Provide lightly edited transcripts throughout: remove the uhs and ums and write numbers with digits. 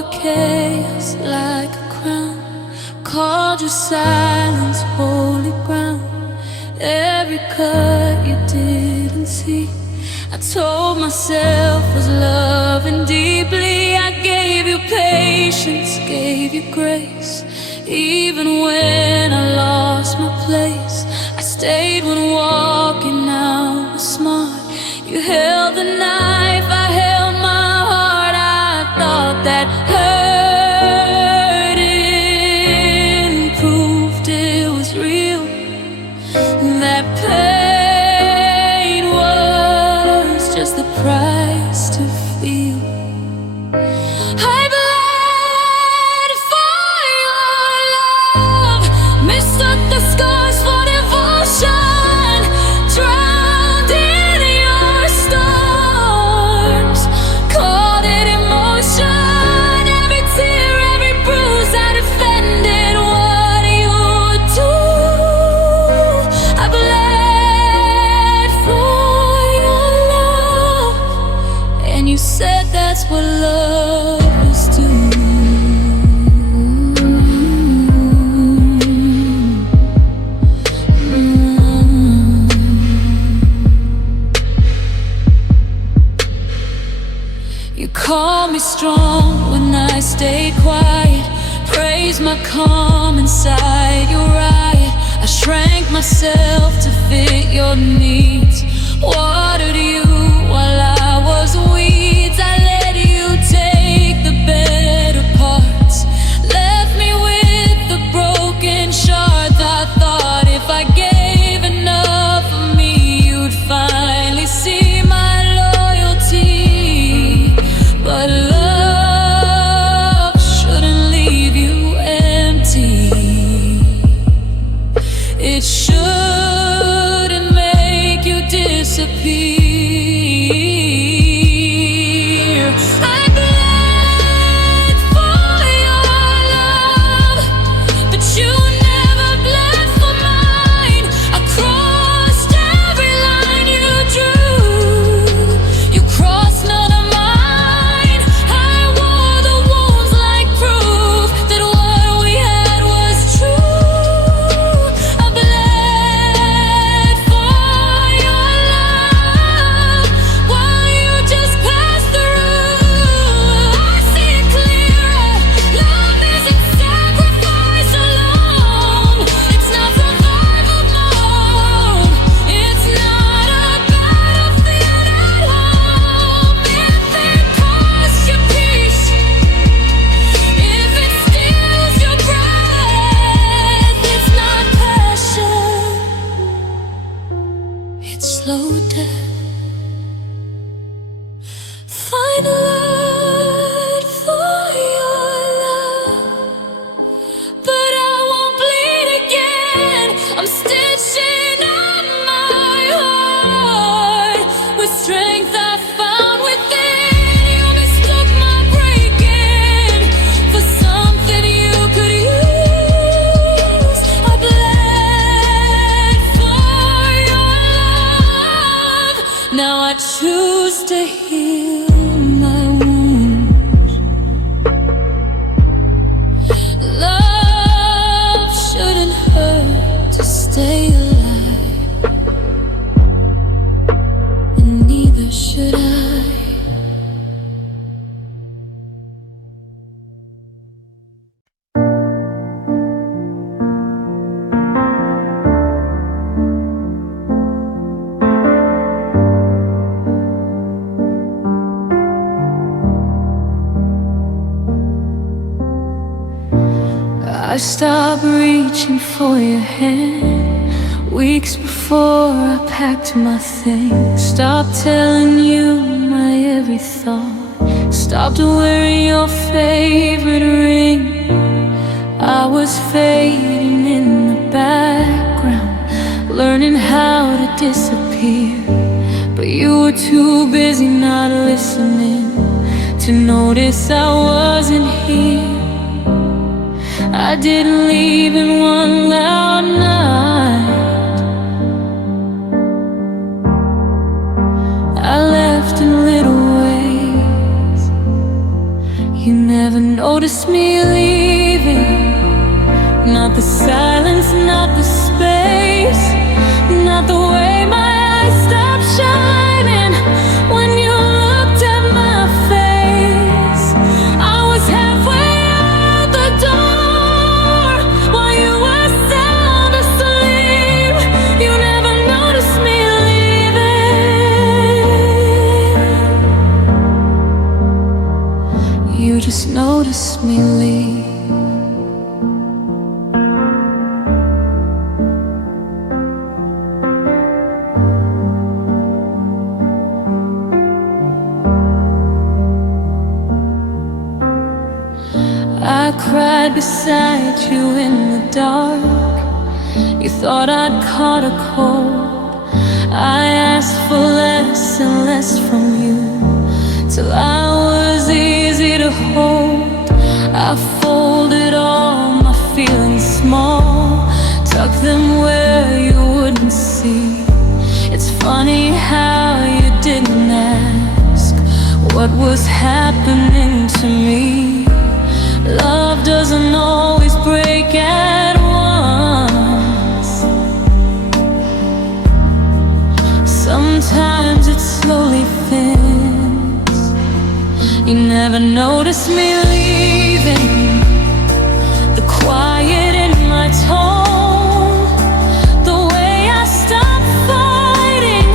your chaos like a crown, called your silence holy ground. Every cut you didn't see, I told myself was loving deeply. I gave you patience, gave you grace. Even when I lost my place, I stayed when walking out was smart. You held the knife, I held my heart. I thought that hurting proved it was real, that pain was just the price to feel. I bled for your love, mistook the scars for devotion, drowned in your storms, called it emotion. Every tear, every bruise, I defended what you would do. I bled for your love, and you said that's what love is to. You called me strong when I stayed quiet, praised my calm inside your riot. I shrank myself to fit your needs, watered you while I was weeds. I let you take the better parts, left me with the broken shards. I thought if I gave enough of me, you'd finally see my loyalty. But love shouldn't leave you empty. It shouldn't make you disappear. I bled for your love, but you never bled for mine. I crossed every line you drew. You crossed none of mine. I wore the wounds like proof that what we had was true. I bled for your love while you just passed through. I see it clearer. Love isn't sacrifice alone. It's not survival mode. It's not a battlefield at home. If it costs your peace, if it steals your breath, it's not passion, it's slow death. Find blood for your love, but I won't bleed again. I'm stitching up my heart with strength I found within. You mistook my breaking for something you could use. I bled for your love. Now I choose to heal my wounds. Love shouldn't hurt to stay alive, and neither should I. I stopped reaching for your hand weeks before I packed my things. Stopped telling you my every thought, stopped wearing your favorite ring. I was fading in the background, learning how to disappear, but you were too busy not listening to notice I wasn't here. I didn't leave in one loud night. I left in little ways. You never noticed me leaving. Not the silence, not the space, not the way my eyes stopped shining when you looked at my face. I was halfway out the door while you were sound asleep. You never noticed me leaving. You just noticed me leave. I cried beside you in the dark. You thought I'd caught a cold. I asked for less and less from you, till I was easy to hold. I folded all my feelings small, tucked them where you wouldn't see. It's funny how you didn't ask what was happening to me. Love doesn't always break at once. Sometimes it slowly thins. You never noticed me leaving. The quiet in my tone, the way I stopped fighting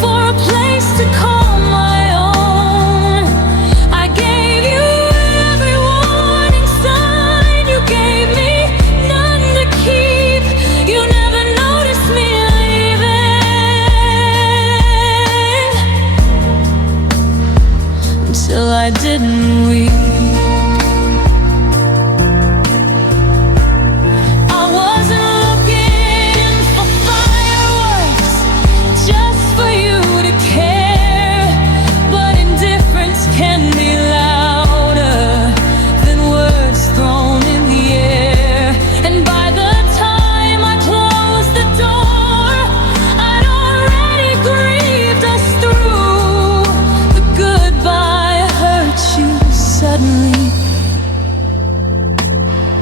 for a place to call my own. I gave you every warning sign, you gave me none to keep. You never noticed me leaving until I didn't weep.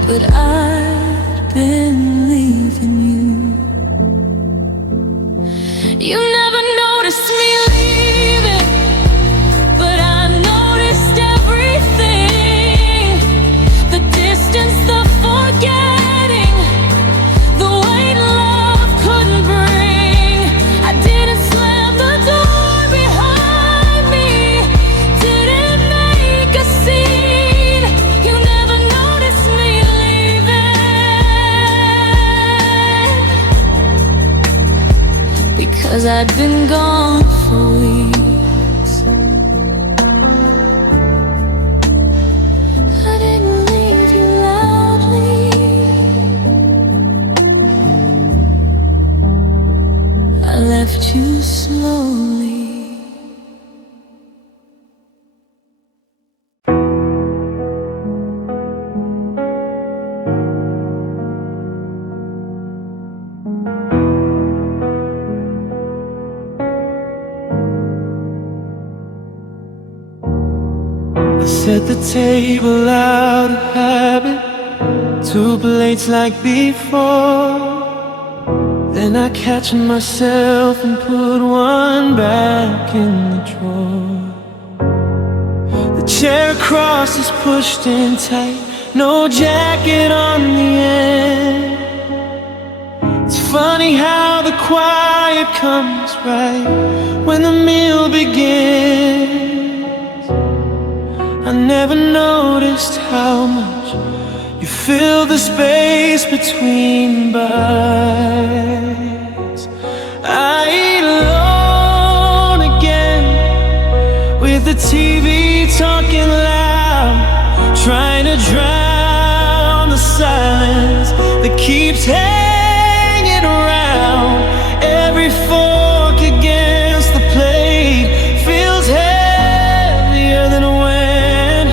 But I'd been leaving you. You never noticed me leaving, but I noticed everything. The distance, the forgetting, the weight love couldn't bring. I didn't slam the door behind me, didn't make a scene. You never noticed me because I'd been gone for weeks. I didn't leave you loudly, I left you slowly. Set the table out of habit, 2 plates like before. Then I catch myself and put one back in the drawer. The chair across is pushed in tight, no jacket on the end. It's funny how the quiet comes right when the meal begins. I never noticed how much you fill the space between bites. I eat alone again, with the TV talking loud, trying to drown the silence that keeps hanging around. Every fork against the plate feels heavier than when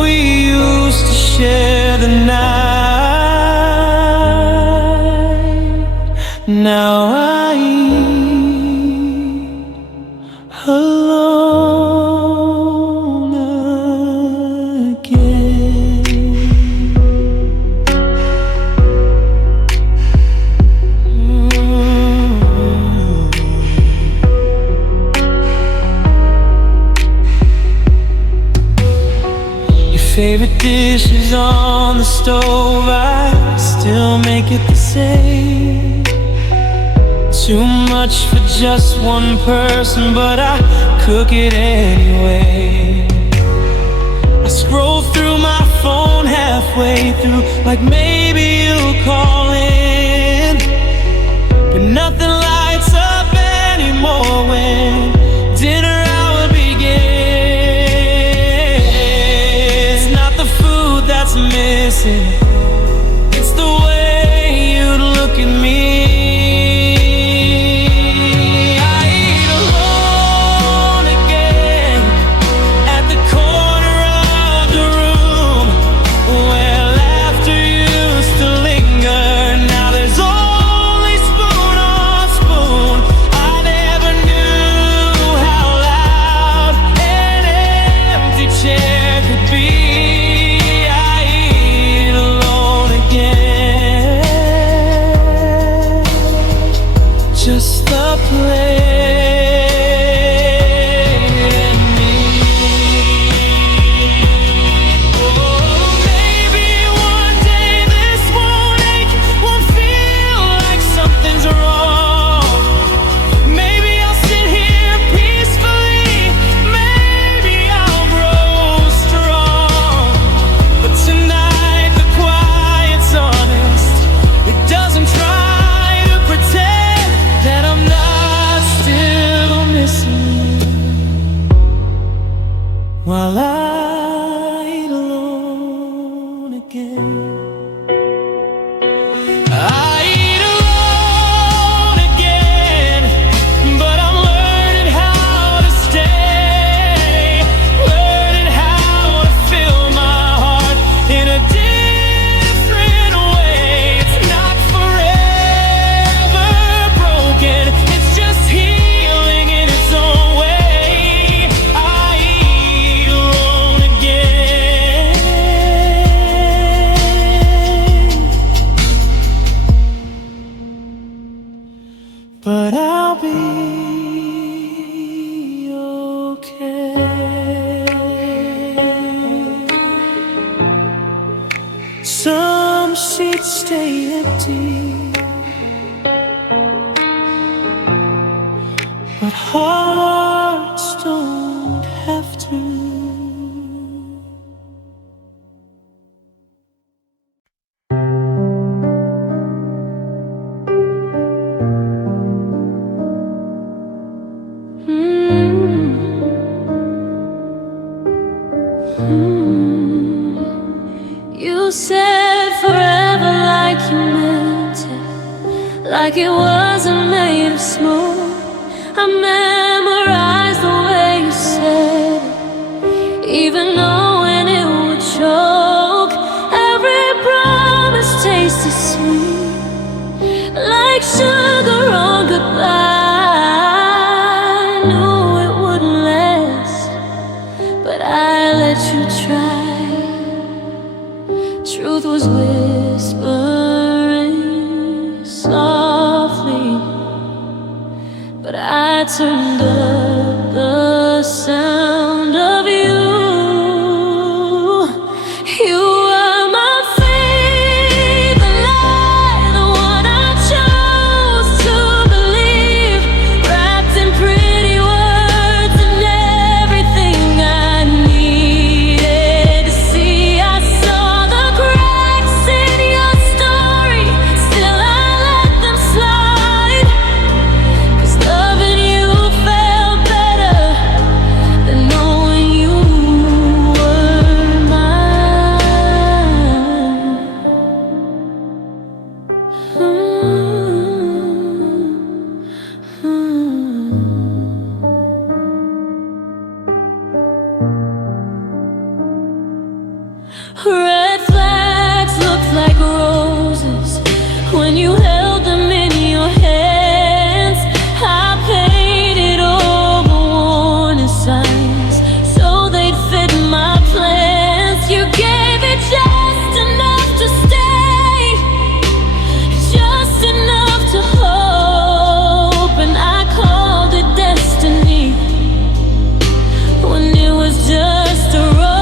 we used to share the night. Now I eat alone favorite dishes on the stove, I still make it the same. Too much for just one person, but I cook it anyway. I scroll through my phone halfway through, like maybe you'll call in, but nothing lights up anymore when dinner hour begins. It's not the food that's missing, it's the way you look at me. Just the plate and me. Oh, maybe one day this won't ache, won't feel like something's wrong. Maybe I'll sit here peacefully, maybe I'll grow strong. But tonight the quiet's honest, it doesn't try to pretend that I'm not still missing, while I eat alone again. I eat alone again, but I'm learning how to stay, learning how to fill my heart in a different way. It's not forever broken, it's just healing in its own way. I eat alone again, but I'll be okay. Some sheets stay empty, but hearts don't have to. You said forever like you meant it, like it wasn't made of smoke. I memorized the way you said it, even knowing it would choke. Every promise tasted sweet, like sugar on goodbye. I knew it wouldn't last, but I let you try. Truth was whispering softly, but I turned up the sound of you. You were my favorite lie, the one I chose to believe, wrapped in pretty words and everything I needed to see. I saw the cracks in your story, still I let them slide, 'cause loving you felt better than knowing you were mine. Red flags looked like roses when you held them in your hands. I painted over warning signs so they'd fit my plans. You gave it just enough to stay, just enough to hope, and I called it destiny when it was just a road.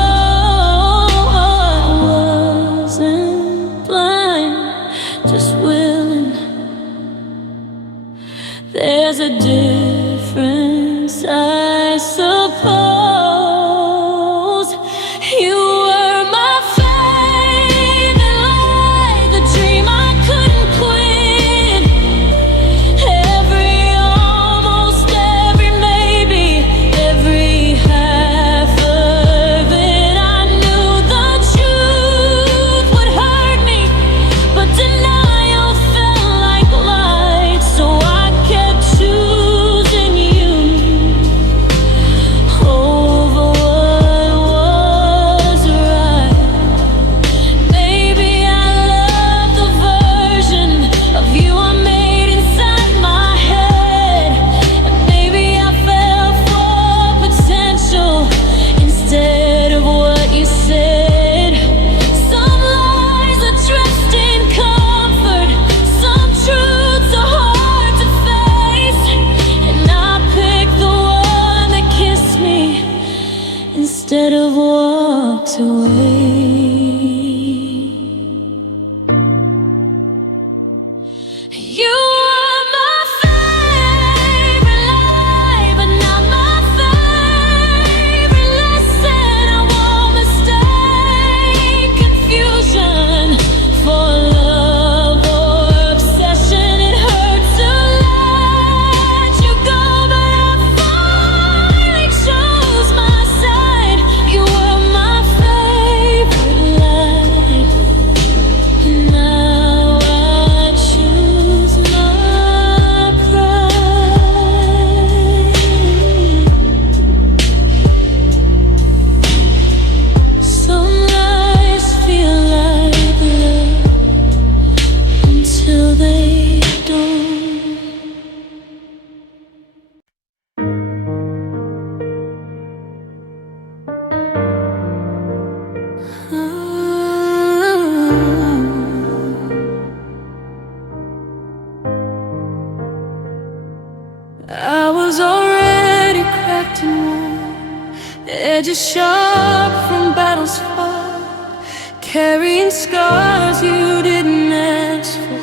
I was already cracked and worn, edges sharp from battles fought, carrying scars you didn't ask for,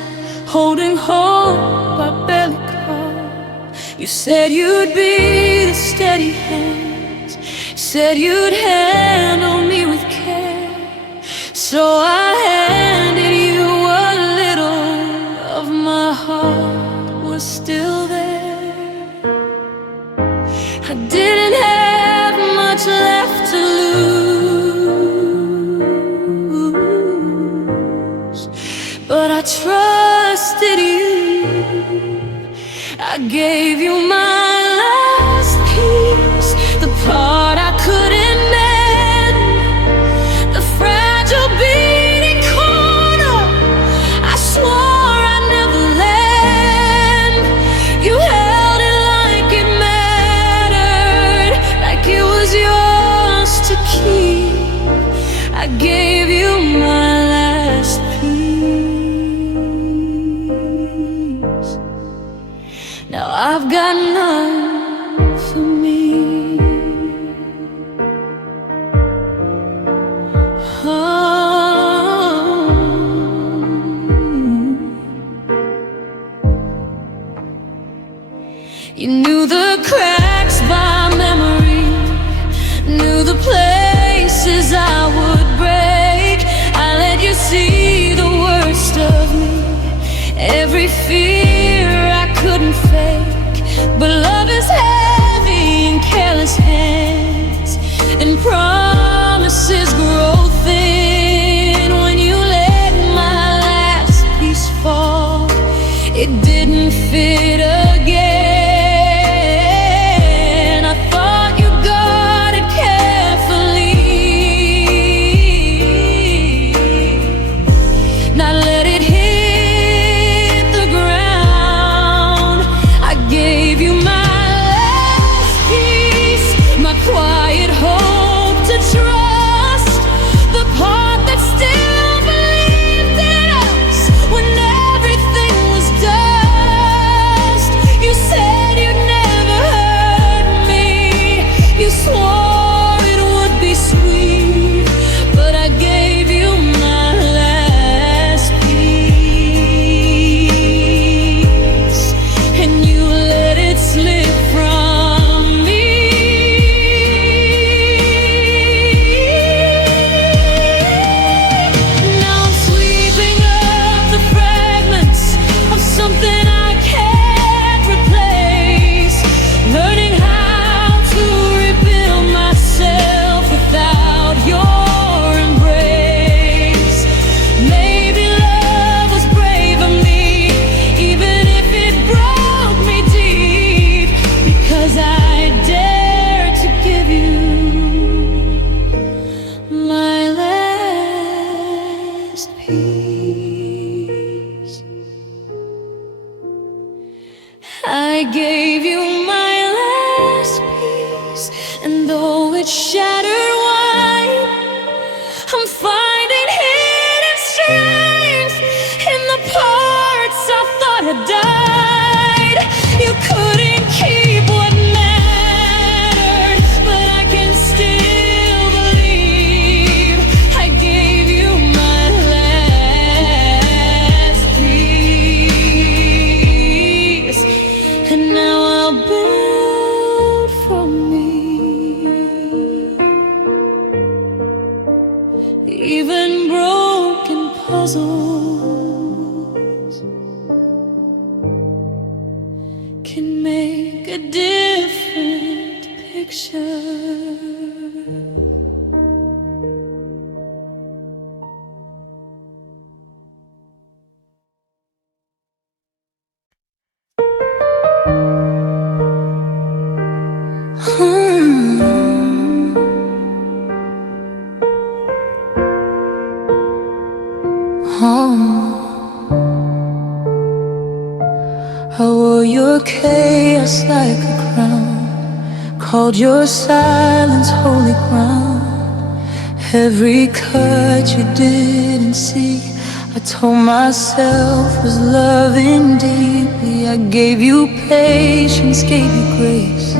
holding hope I barely caught. You said you'd be the steady hands, said you'd handle me with care, so I handed you a little of my heart was still there. I didn't have much left to lose, but I trusted you. I gave you my last piece, the part I couldn't mend, the fragile beating corner I swore I'd never lend. You held it like it mattered, like it was yours to keep. I gave you my last piece. Now I've got none for me. Oh. You knew the cracks by memory, knew the places I would break. I let you see the worst of me, every fear I couldn't fake. But love is heavy in careless hands, and promises grow thin. When you let my last piece fall, it didn't fit again. I thought you got it carefully, not let it hit the ground. I gave you my last piece, my quiet hope to trust, the part that still believed in us when everything was dust. You said you'd never hurt me, you swore it would be sweet, but I gave you my last piece, and you let it slip from me. Now I'm sweeping up the fragments of something I can't replace, learning how to rebuild myself without your embrace. Maybe love was brave of me, even if it broke me deep, because I dared to give you my last piece. I gave you my last piece, and though it's shattered wide, I'm finding hidden strength in the parts I thought had died. You couldn't keep what mattered, but I can still believe. I gave you my last piece, and now I'll build from me. Even broken puzzles can make a different picture. I wore your chaos like a crown, called your silence holy ground. Every cut you didn't didn't see. I told myself was loving deeply. I gave you patience, gave you grace.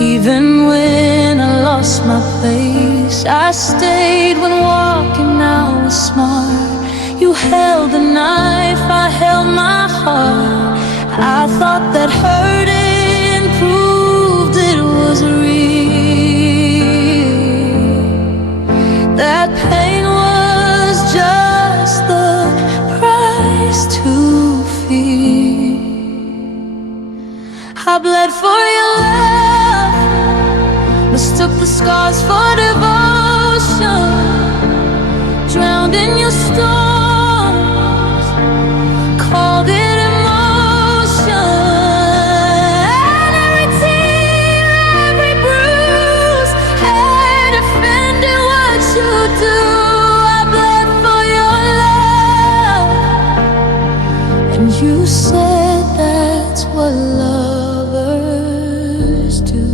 Even when I lost my place, I stayed when walking out was smart. You held the knife, I held my heart. I thought that hurting proved it was real, that pain was just the price to feel. I bled for your love, mistook the scars for devotion, drowned in your storms, called it emotion. And every tear, every bruise had offended what you do. I bled for your love, and you said that's what lovers do.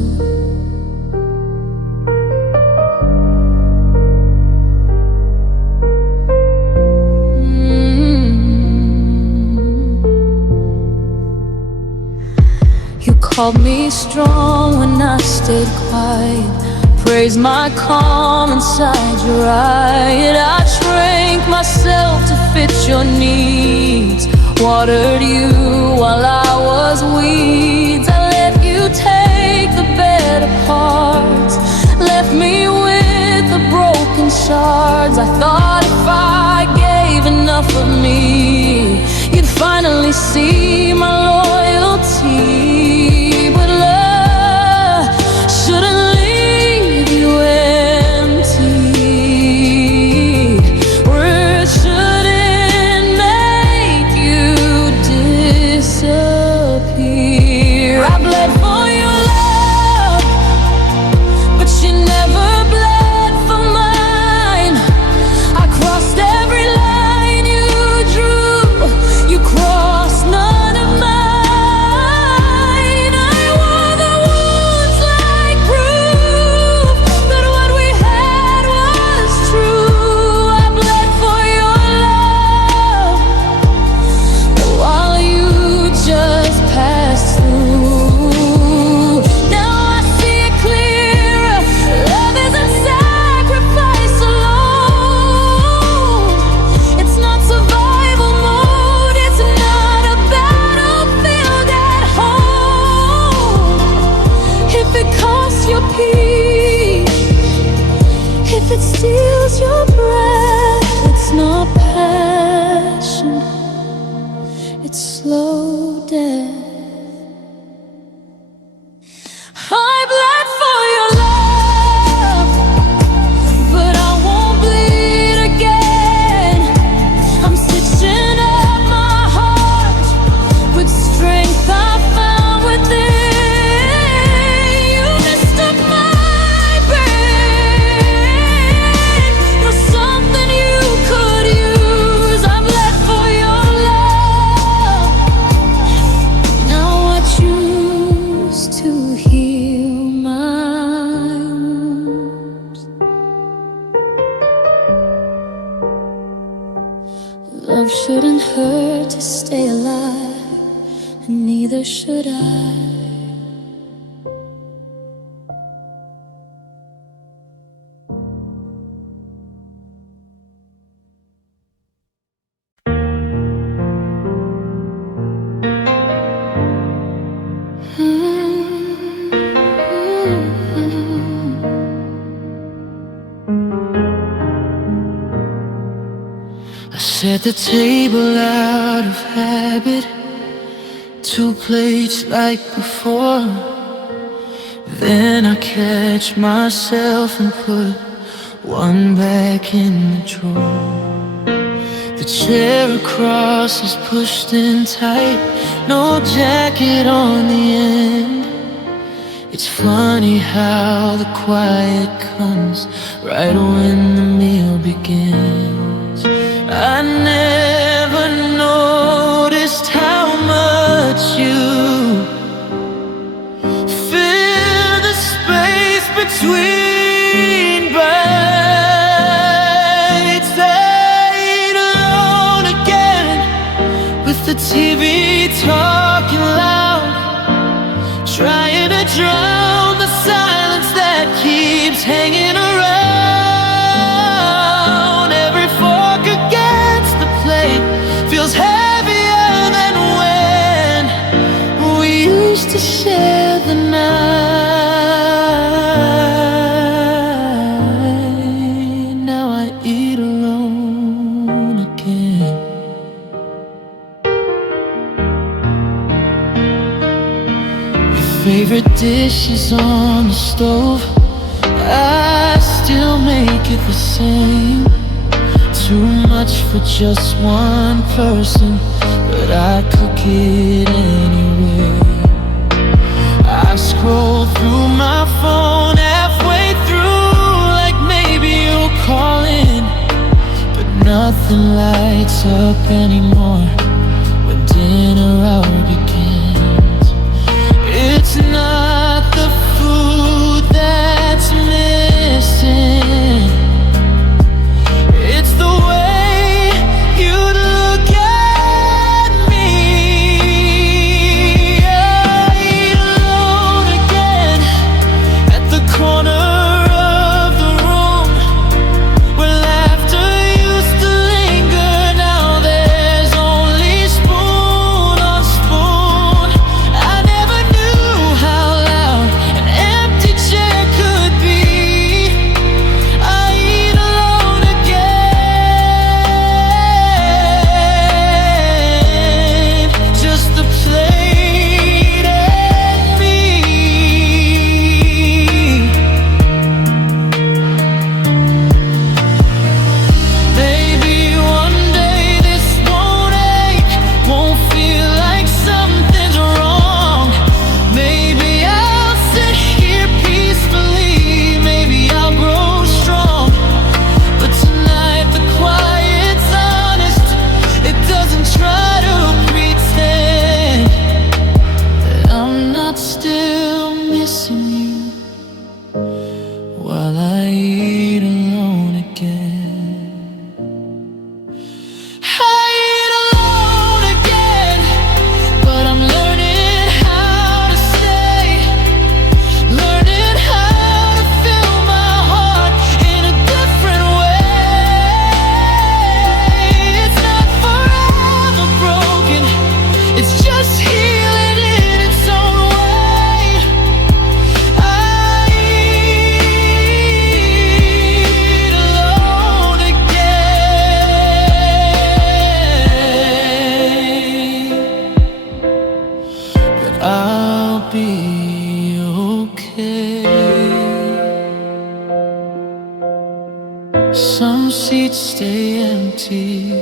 You called me strong when I stayed quiet, praised my calm inside your riot. I shrank myself to fit your needs, watered you while I was weeds. I let you take the better parts, left me with the broken shards. I thought if I gave enough of me, you'd finally see my loyalty. But love shouldn't leave you empty. Words shouldn't make you disappear. I bled for your love, but you never bled for mine. I crossed every line you drew, you crossed none of mine. I wore the wounds like proof that what we had was true. I bled for your love, but while you just passed through. Now I see it clearer. Love isn't sacrifice alone. It's not survival mode. It's not a battlefield at home. If it costs your peace, if it steals your breath, it's not passion, it's slow death. I bled for your love, but I won't bleed again. I'm stitching up my heart with strength I found within. You mistook my pain for something you could use. I bled for your love. Now I choose to heal my wounds. Love shouldn't hurt to stay alive, and neither should I. I set the table out of habit, 2 plates like before. Then I catch myself and put one back in the drawer. The chair across is pushed in tight, no jacket on the end. It's funny how the quiet comes right when the meal begins. I never noticed how much you fill the space between bites. Say TV talking loud, trying to drown the silence that keeps hanging around. Every fork against the plate feels heavier than when we used to share the night. Now I eat alone again. Favorite dishes on the stove, I still make it the same. Too much for just one person, but I cook it anyway. I scroll through my phone halfway through, like maybe you'll call in, but nothing lights up anymore when dinner hour begins. It's not the food that's missing, it's the way you look at me. I eat alone again at the corner of the room where laughter used to linger. Now there's only spoon on spoon. I never knew how loud an empty chair could be. I eat alone again, just the plate and me. Maybe one day this won't ache, won't feel like something's wrong. Maybe I'll sit here peacefully, maybe I'll grow strong. But tonight the quiet's honest, it doesn't try to pretend that I'm not still missing you while I eat alone again. I eat alone again, but I'm learning how to stay, learning how to fill my heart in a different way. It's not forever broken, it's just healing in its own way. I eat alone again, but I'll be okay. Some seats stay empty,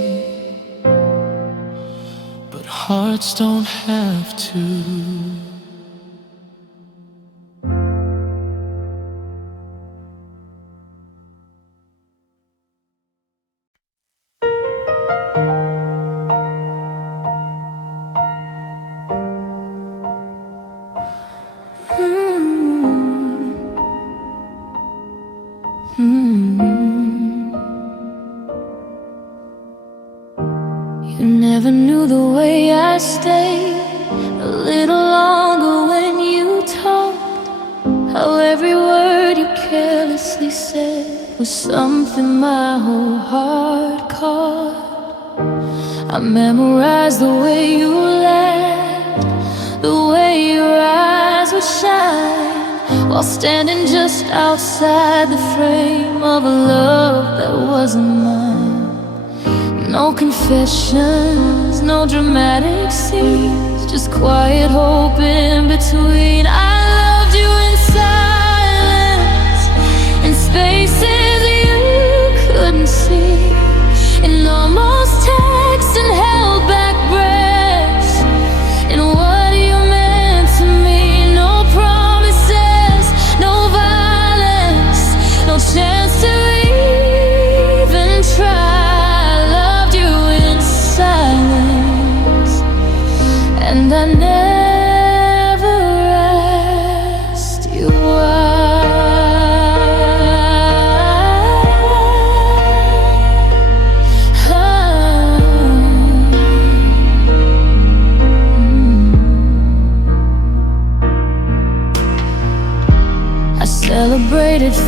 but hearts don't have to. You never knew the way I stayed a little longer when you talked. How every word you carelessly said was something my whole heart caught. I memorized the way you laughed, the way your eyes would shine, while standing just outside the frame of a love that wasn't mine. No confessions, no dramatic scenes, just quiet hope in between. I loved you in silence, in spaces you couldn't see, in almost text and held back breaths, in what you meant to me. No promises, no violence, no chance to even try. And I never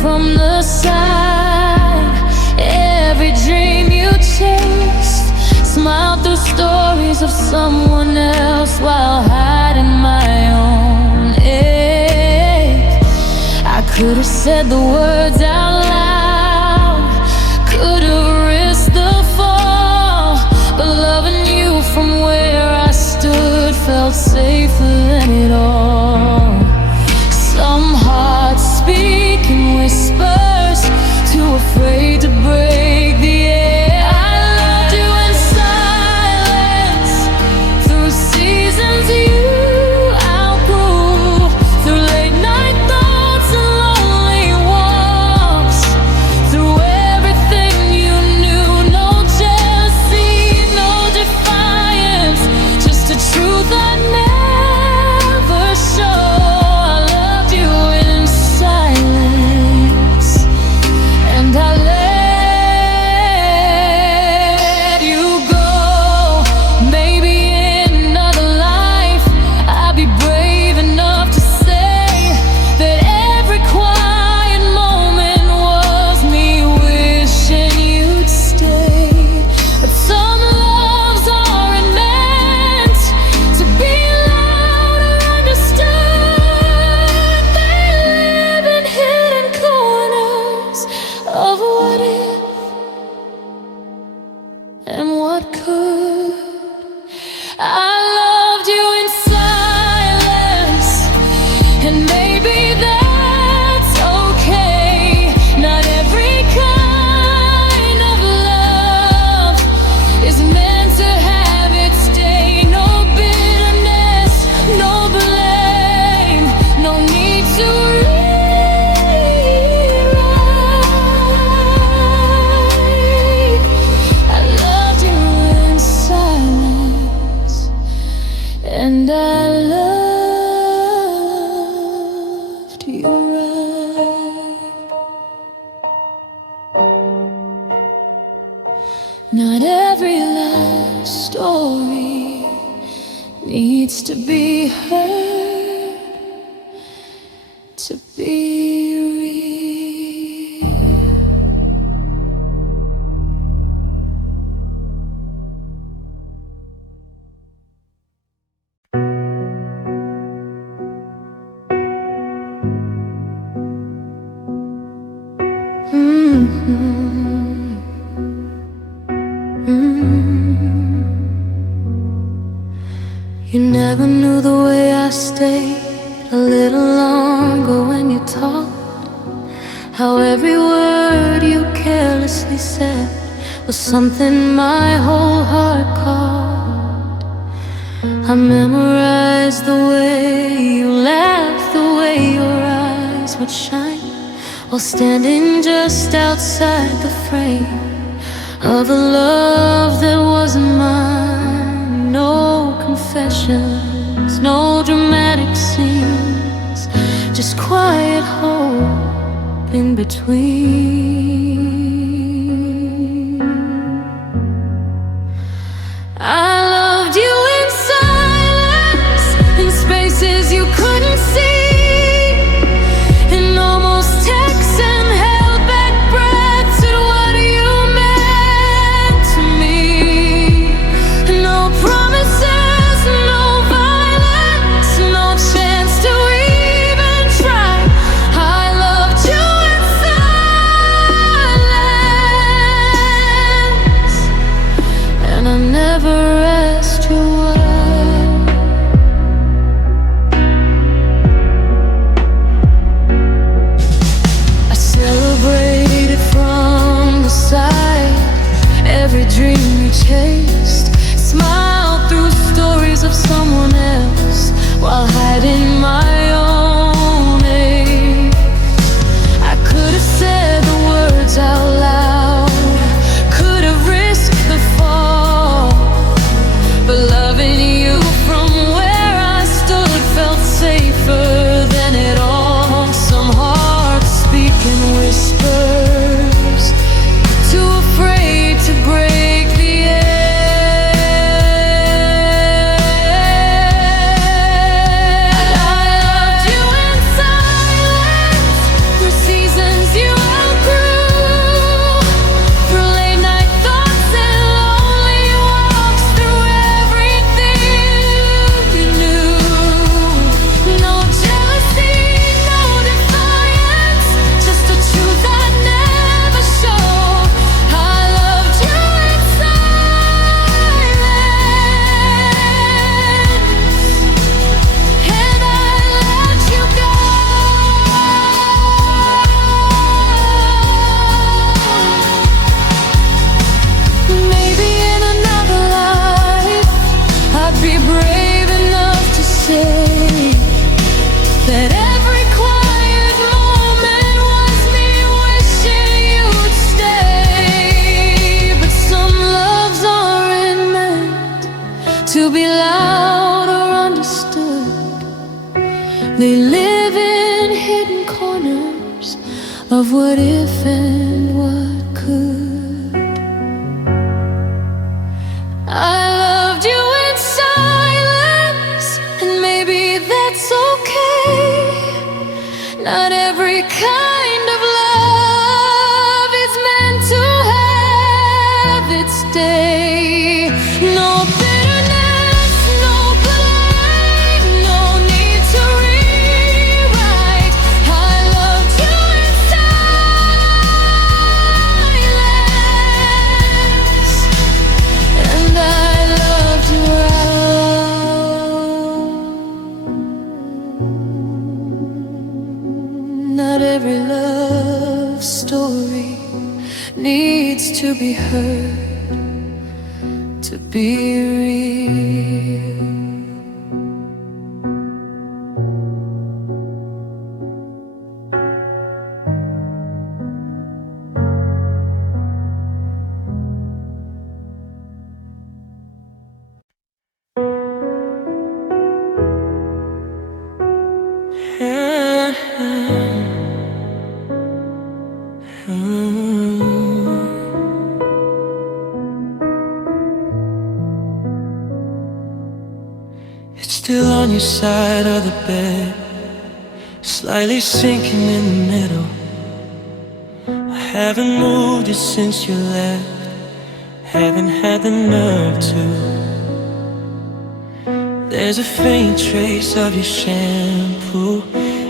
from the side. Every dream you chased, smiled through stories of someone else while hiding my own ache. I could have said the words out loud, could have risked the fall, but loving you from where I stood felt safer than it all. Some hearts speak in whispers, too afraid to break the air. I loved you in silence, through seasons you outgrew, through late night thoughts and lonely walks, through everything you knew. No jealousy, no defiance, just a truth I never showed. I loved you in silence, and I let you go. Maybe in another life I'll be brave enough to say that every quiet moment was me wishing you'd stay. But some loves aren't meant to be loud or understood. They live in hidden corners of what if and what could. I loved you in silence, and maybe that's okay. Not every kind of love is meant to have its day. No bitterness, no blame, no need to rewrite. I loved you in silence, and I loved you right. Not every love story needs to be heard to be real. You never knew the way I stayed a little longer when you talked. How every word you carelessly said was something my whole heart caught. I memorized the way you laughed, the way your eyes would shine while standing just outside the frame of a love that wasn't mine. No confessions, no dramatic scenes, just quiet hope in between. I loved you in silence, in spaces you couldn't see, in almost texts and held back breaths at what you meant to me. No promises, no violence, no chance to even try. I loved you in silence. to be loud or understood. They live in hidden corners of what if and what could. I loved you in silence, and maybe that's okay. Not every kind of love is meant to have its day. No bitterness, no blame, no need to rewrite. I loved you in silence, and I loved you out. Not every love story needs to be heard to be real. It's still on your side of the bed, slightly sinking in the middle. I haven't moved it since you left, haven't had the nerve to. There's a faint trace of your shampoo.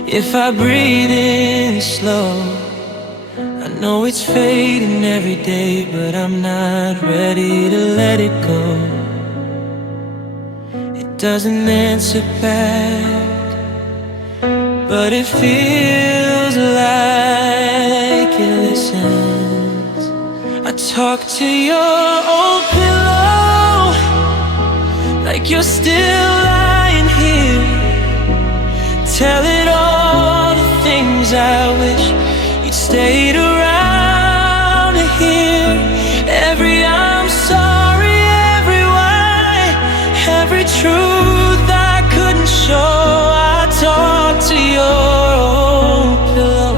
If I breathe in slow, I know it's fading every day, but I'm not ready to let it go. It doesn't answer back, but it feels like it listens. I talk to your old pillow like you're still lying here. Tell it all the things I wish you'd stayed around to hear. Every I'm sorry, every why, every truth I couldn't show. I talk to your old pillow,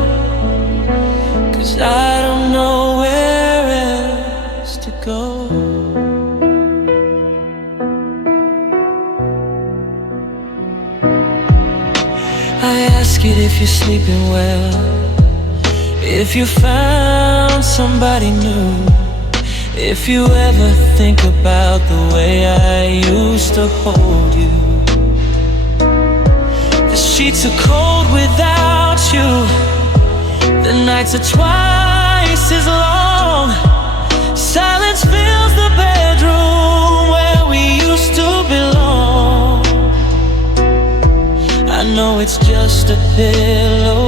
'cause I don't know where else to go. I ask it if you're sleeping well, if you found somebody new, if you ever think about the way I used to hold you. The sheets are cold without you, the nights are twice as long. Silence fills the bedroom where we used to belong. I know it's just a pillow,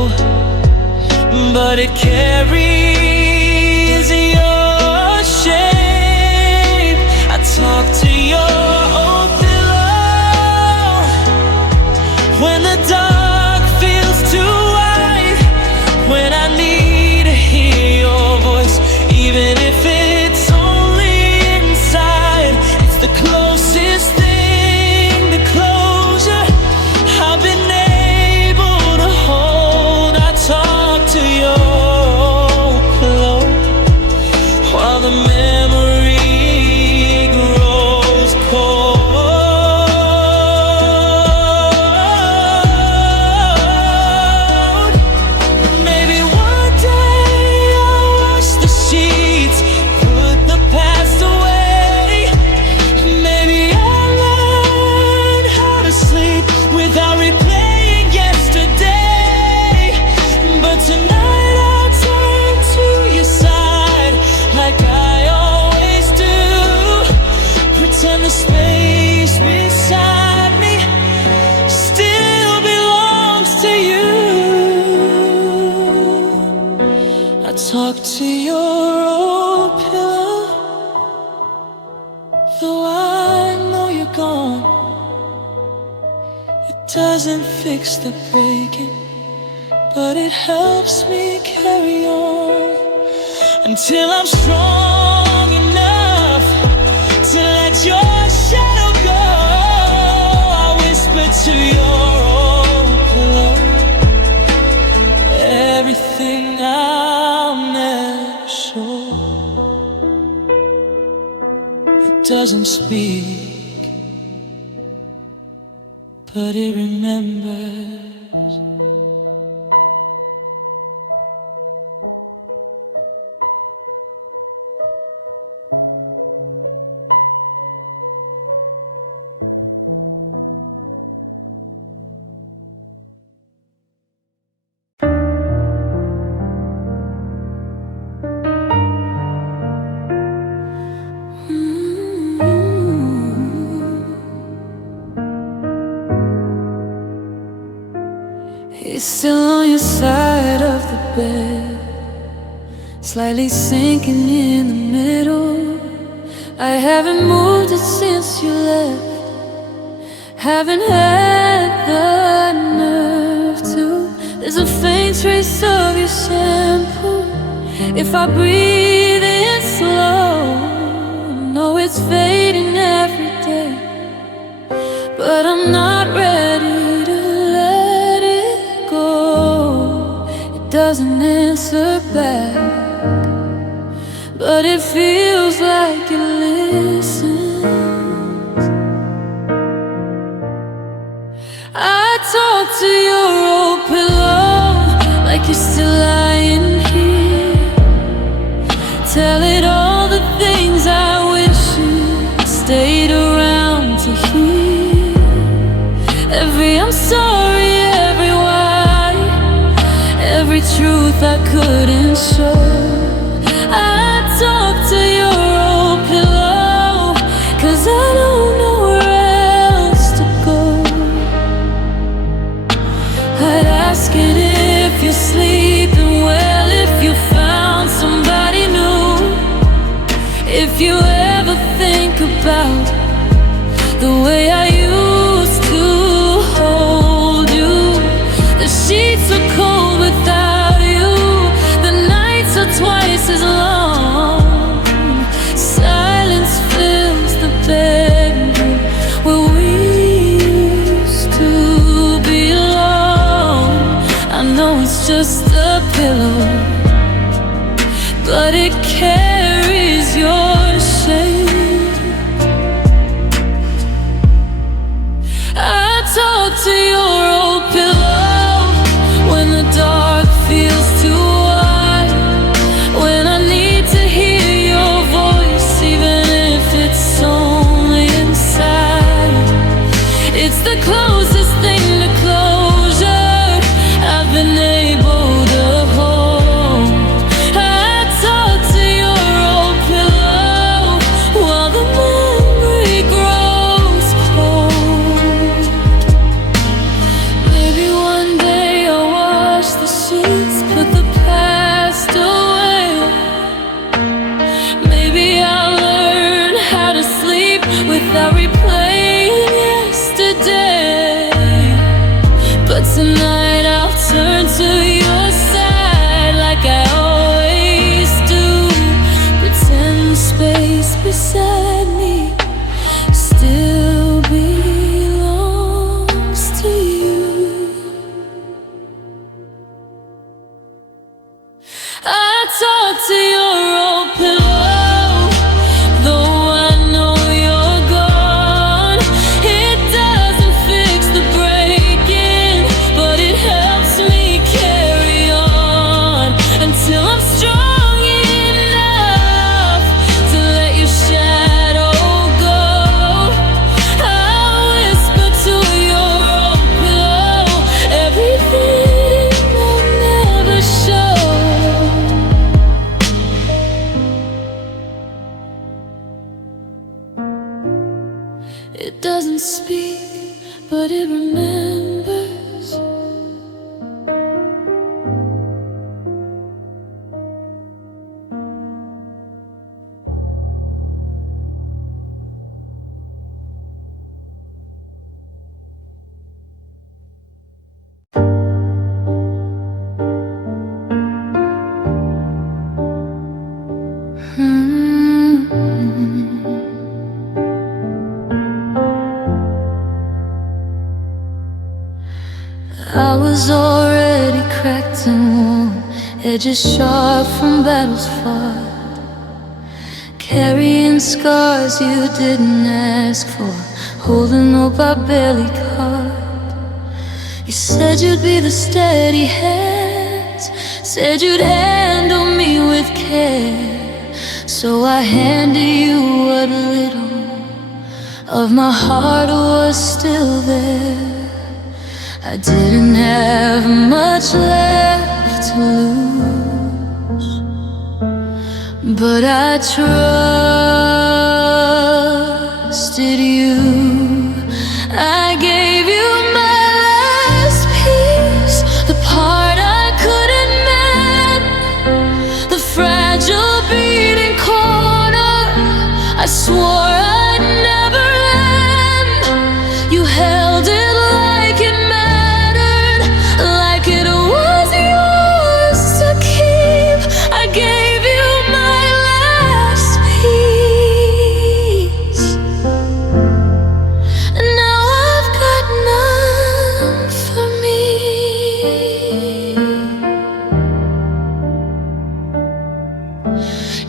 but it carries your shame. I talk to your old pillow when the dark feels too wide, when I need to hear your voice, even if it's only inside. It's the closest thing to closure I've been able to hold. I talk to your pillow while the memory grows cold. Maybe one day I'll wash the sheets, put the past away. Maybe I'll learn how to sleep without replaying yesterday. But tonight I'll turn to your side like I always do. Pretend the space beside me still belongs to you. I talk to your old pillow, though I know you're gone. It doesn't fix the breaking, but it helps me carry on until I'm strong enough to let your shadow go. doesn't speak, but it remembers. He's still on your side of the bed, slightly sinking in the middle. I haven't moved it since you left, haven't had the nerve to. There's a faint trace of your shampoo. If I breathe in slow, I know it's fading every day, but I'm not ready to let it go. It doesn't answer back, but it feels like it listens. I talk to your old pillow like you're still lying here. Tell it all the things I wish you stayed around to hear. Every I'm sorry, every why, every truth I couldn't show. I talk to your old pillow, 'cause I don't know where else to go. I'd ask it if you're sleeping well, if you found somebody new, if you ever think about the way I used to hold you. The sheets are cold without you, the nights are twice as long. Silence fills the bedroom where we used to belong. I know it's just a pillow, but it carries your shame. I talk to your old pillow when the dark feels too wide, when I need to hear your voice, even if it's only inside. It's the closest thing to closure I've been able to hold. I talk to your old pillow while the memory grows cold. Maybe one day I'll wash the sheets, put the past away. Maybe I'll learn how to sleep without replaying yesterday. But tonight I'll turn to your side like I always do. Pretend the space beside me still belongs to you. I talk to your old pillow, though I know you're gone. It doesn't fix the breaking, but it helps me carry on until I'm strong enough to let your shadow go. I'll whisper to your old pillow everything I'll never show. It doesn't speak, but it remembers. I was already cracked and worn, edges sharp from battles fought. carrying scars you didn't ask for, holding hope I barely caught. You said you'd be the steady hand, said you'd handle me with care. So I handed you what little of my heart was still there. I didn't have much left to lose, but I trusted you. I gave you my last piece, the part I couldn't mend, the fragile beating corner I swore I'd never end. You held it like it mattered, like it was yours to keep. I gave you my last piece, and now I've got none for me.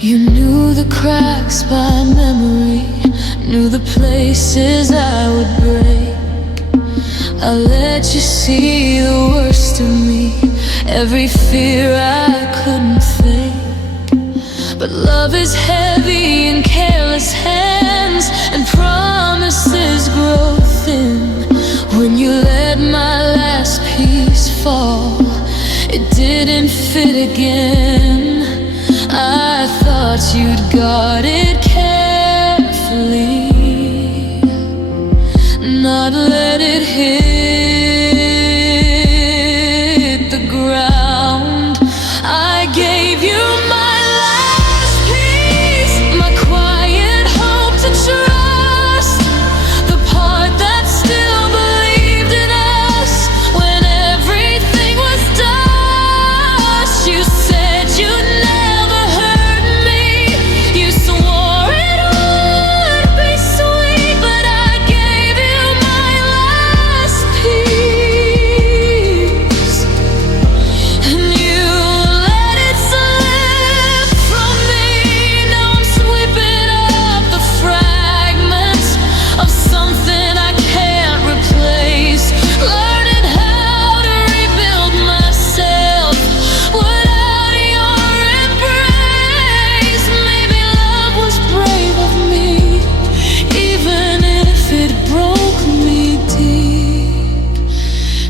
You knew the cracks by memory, knew the places I would break. I let you see the worst of me, every fear I couldn't fake. But love is heavy in careless hands, and promises grow thin. When you let my last piece fall, it didn't fit again. I thought you'd guard it carefully, not let it hit the ground. I gave you my last piece, my quiet hope to trust, the part that still believed in us when everything was dust. You said you'd never hurt me, you swore it would be sweet, but I gave you my last piece, and you let it slip from me. Now I'm sweeping up the fragments of something I can't replace, learning how to rebuild myself without your embrace. Maybe love was brave of me, even if it broke me deep,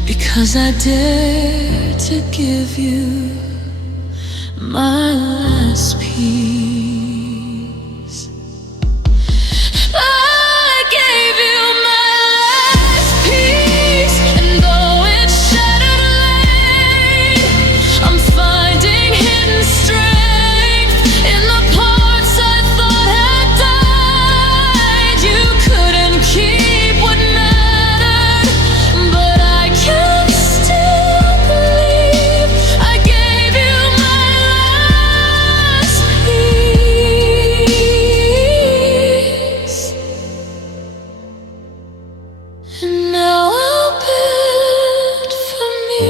because I dared to give you my last piece. I gave you my last piece, and though it's shattered late, I'm finding hidden strength in the parts I thought had died. You couldn't keep what mattered, but I can still believe I gave you my last piece, and now I'll bid for me.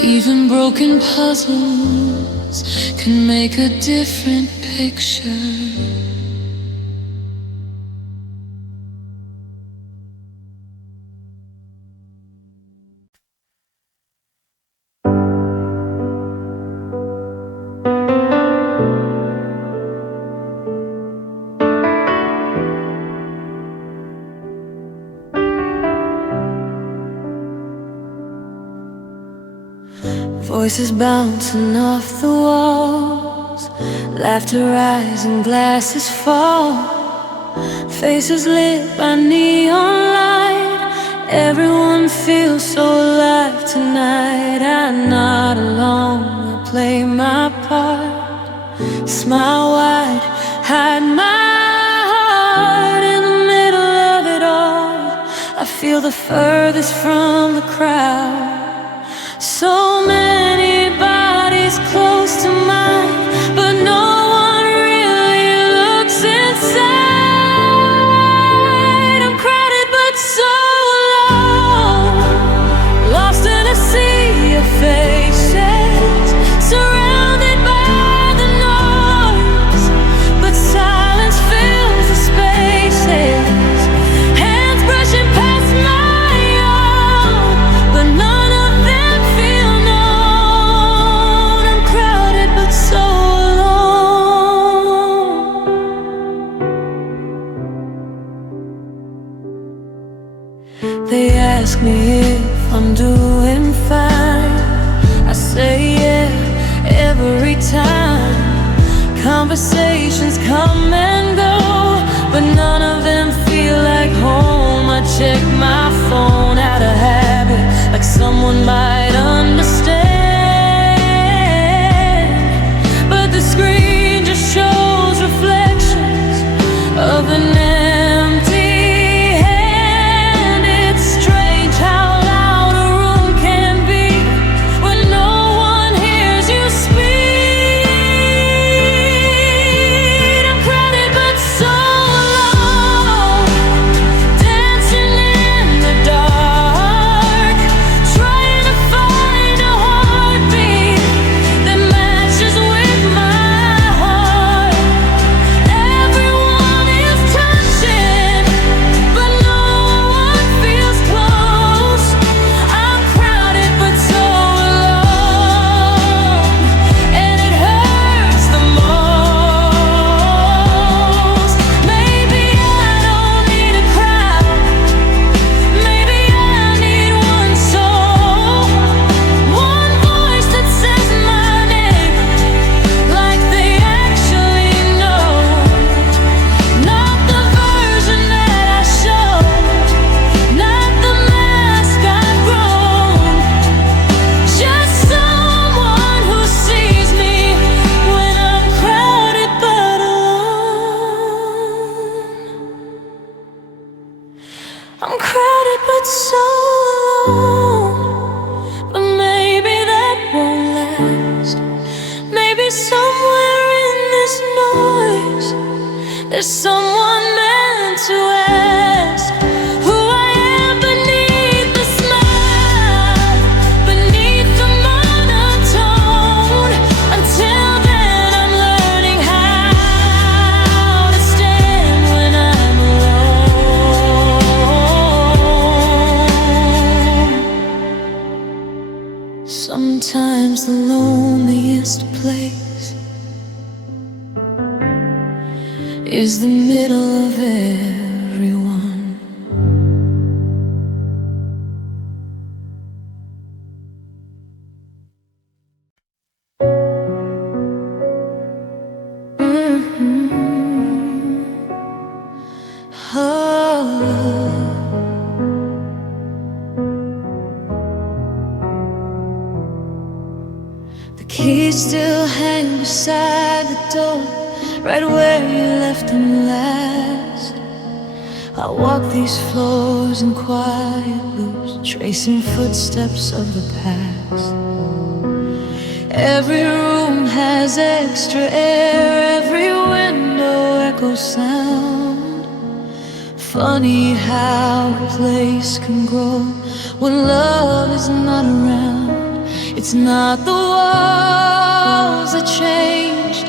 Even broken puzzles can make a different picture. Voices bouncing off the walls, laughter rising, glasses fall, faces lit by neon light. Everyone feels so alive tonight. I'm not alone, I play my part. Smile wide, hide my heart in the middle of it all. I feel the furthest from the crowd. So many bodies close to mine, but no one really looks inside. I'm crowded but so alone. conversations come and go, but none of them feel like home. I check my phone out of habit, like someone might understand, but the screen just shows reflections of an empty hand. It's strange how loud a room can be when no one hears you speak. I'm crowded but so alone, dancing in the dark, trying to find a heartbeat that matches with my heart. Everyone is touching, but no one feels close. I'm crowded but so alone, and it hurts the most. Maybe I don't need a crowd, maybe I need one soul, one voice that says my name like they actually know. Not the version that I show, not the mask I've grown, just someone who sees me when I'm crowded but alone. I'm crowded but so alone, but maybe that won't last. Maybe somewhere in this noise there's someone meant to ask who I am beneath the smile, beneath the monotone. Until then I'm learning how to stand when I'm alone. Sometimes the loneliest place is the middle of everyone. Oh. The keys still hang beside the door, right where you left them last. I walk these floors in quiet loops, tracing footsteps of the past. Every room has extra air, every window echoes sound. Funny how a place can grow when love is not around. It's not the walls that changed,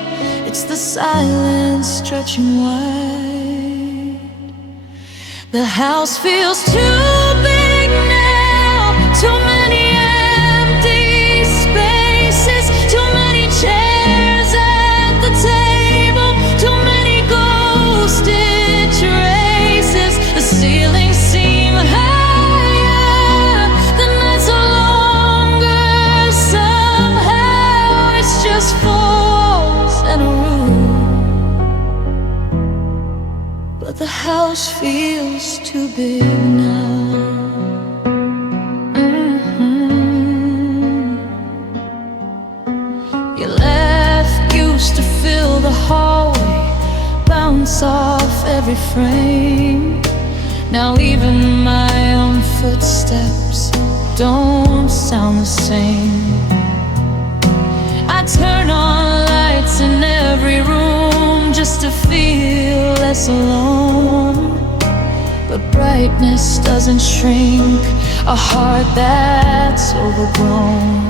it's the silence stretching wide. The house feels too big now, too many empty spaces, too many chairs at the table, too many ghosted traces. The ceilings seem higher, the nights are longer. Somehow it's just four walls and a room, but the house feels too big now. Your laugh used to fill the hallway, bounce off every frame. Now even my own footsteps don't sound the same. I turn on lights in every room just to feel less alone, but brightness doesn't shrink a heart that's overgrown.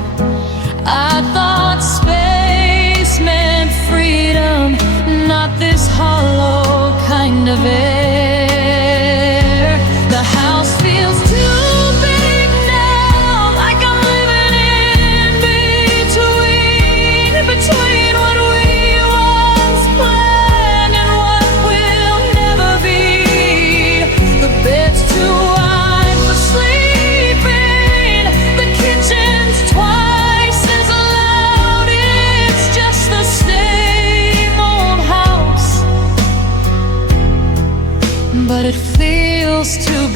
I thought space meant freedom, not this hollow kind of air. The house feels too big now, like I'm living in between what we once planned and what will never be. The bed's too wide for sleeping, the kitchen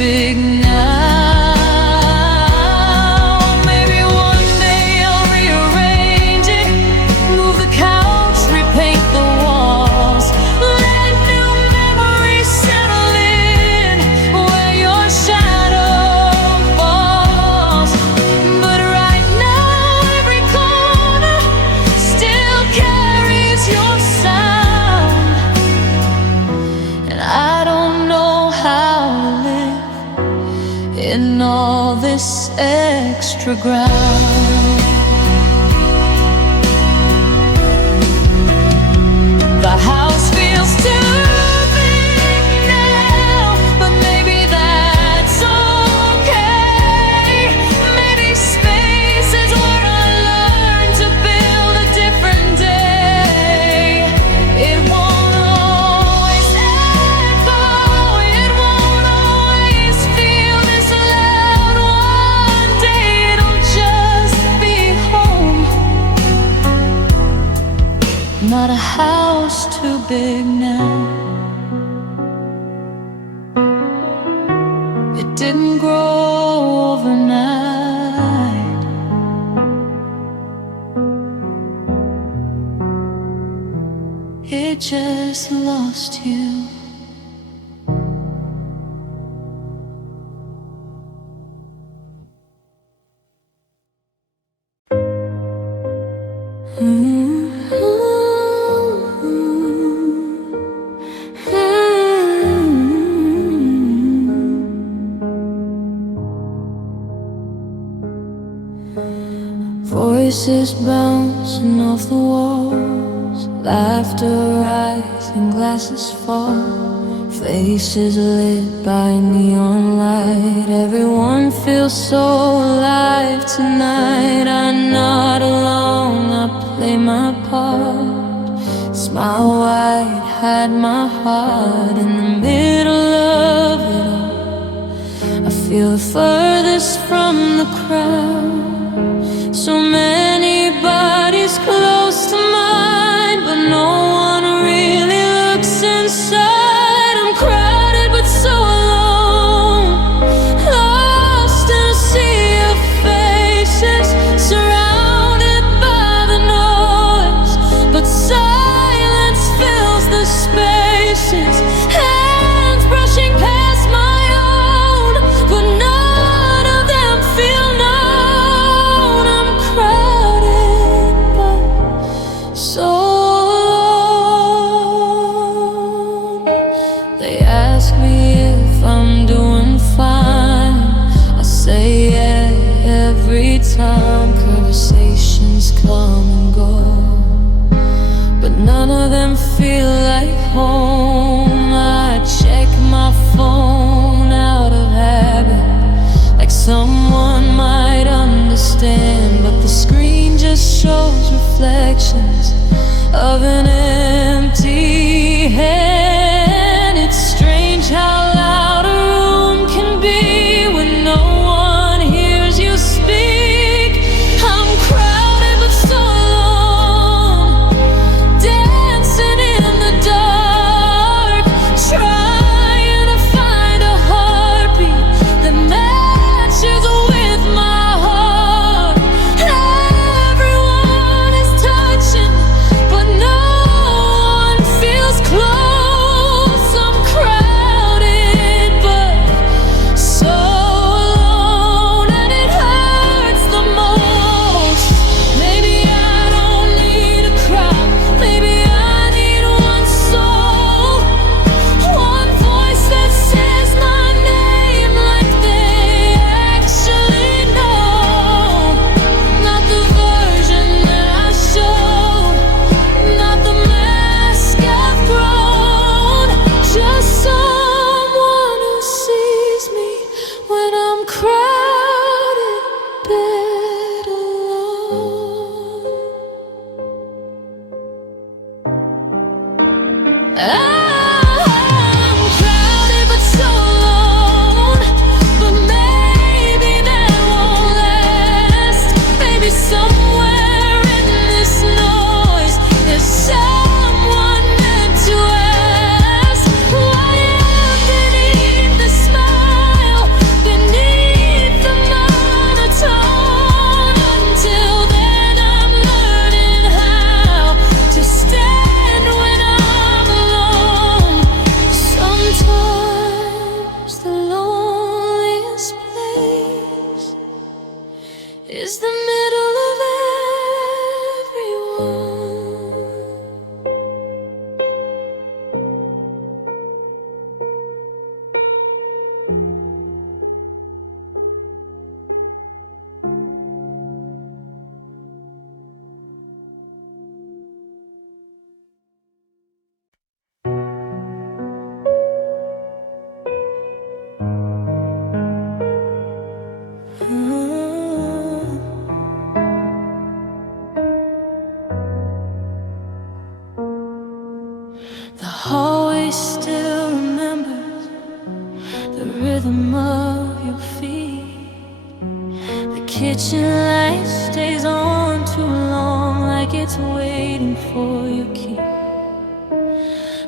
big now. Maybe one day I'll rearrange it, move the couch, repaint the walls, let new memories settle in where your shadow falls. But right now every corner still carries your sound, and I don't know how to live in all this extra ground. The house feels too big now, but maybe that's okay. Maybe space is where I learn to build a different day. It won't always echo, it won't always feel this loud. One day it'll just be home, not a house too big now. It didn't grow overnight. It just lost you. Voices bouncing off the walls, laughter rising, glasses fall, faces lit by neon light. Everyone feels so alive tonight. I'm not alone, I play my part. Smile wide, hide my heart in the middle of it all. I feel the furthest from the crowd. So many bodies close to mine, but no one really looks inside. I'm crowded but so alone, lost in a sea of faces, surrounded by the noise, but silence fills the spaces. Hands brushing past my own, but none of them feel known. I'm crowded but so alone. They ask me if I'm doing fine. I say yeah every time. Conversations come and go, but none of them feel like home. I check my phone out of habit, like someone might understand, but the screen just shows reflections of an empty head. It's strange how loud a room can be when no one hears you speak. I'm crowded but so alone, dancing in the dark, trying to find a heartbeat that matches with my heart. Everyone is touching, but no night stays on too long, like it's waiting for your key.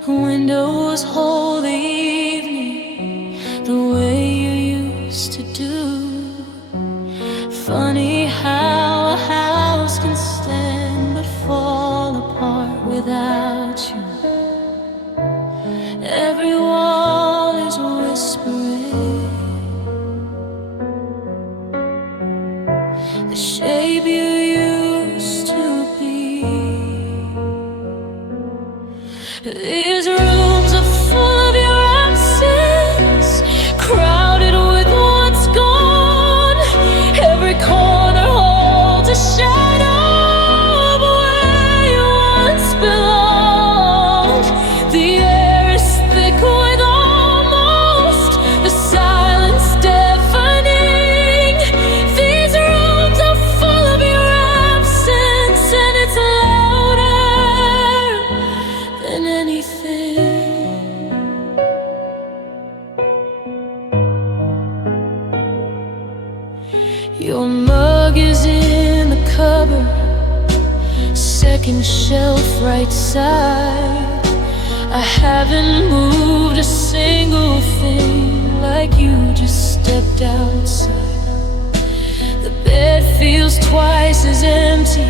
Windows hold the evening the way you used to do. Funny how a house can stand but fall apart without you. Every wall is whispering the shape you used to be. These rooms are full of your absence, crowded with what's gone. Every corner holds a shadow of where you once belonged. The air is thick with almost, the silence deafening. These rooms are full of your absence, and it's louder than anything. Your mug is in the cupboard, second shelf right side. I haven't moved a single thing, like you just stepped outside. The bed feels twice as empty,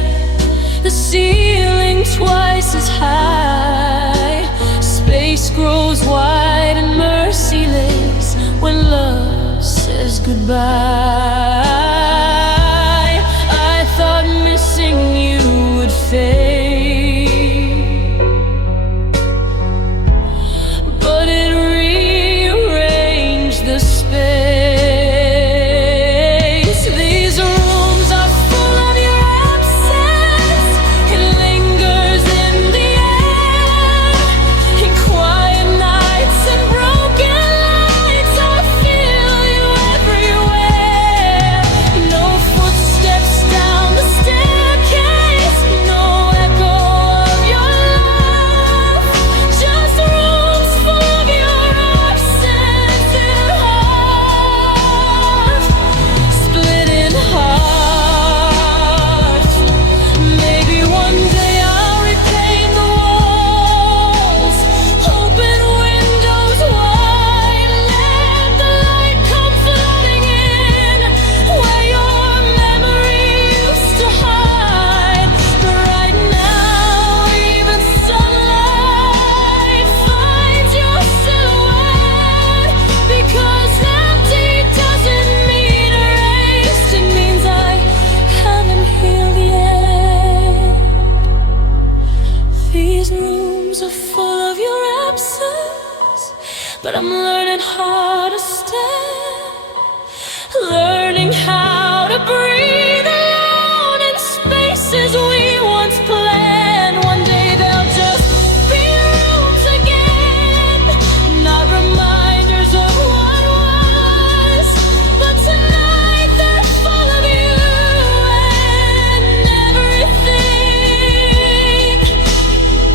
the ceiling twice as high. Space grows wide and mercy lays when love says goodbye. I thought missing you would fade, but it rearranged the space. These rooms are full of your absence. It lingers in the air, in quiet nights and broken lights. I feel you everywhere. No footsteps down the staircase, no echo of your love. Just rooms full of your absence and heart, split in half. Maybe one day I'll repaint the walls, open windows wide, let the light come flooding in where your memory used to hide. But right now, even sunlight finds your silhouette, because empty doesn't mean erased. It means I haven't healed yet. These rooms are full of your absence, but I'm learning how to stand, learning how to breathe alone in spaces we once planned. One day they'll just be rooms again, not reminders of what was, but tonight they're full of you and everything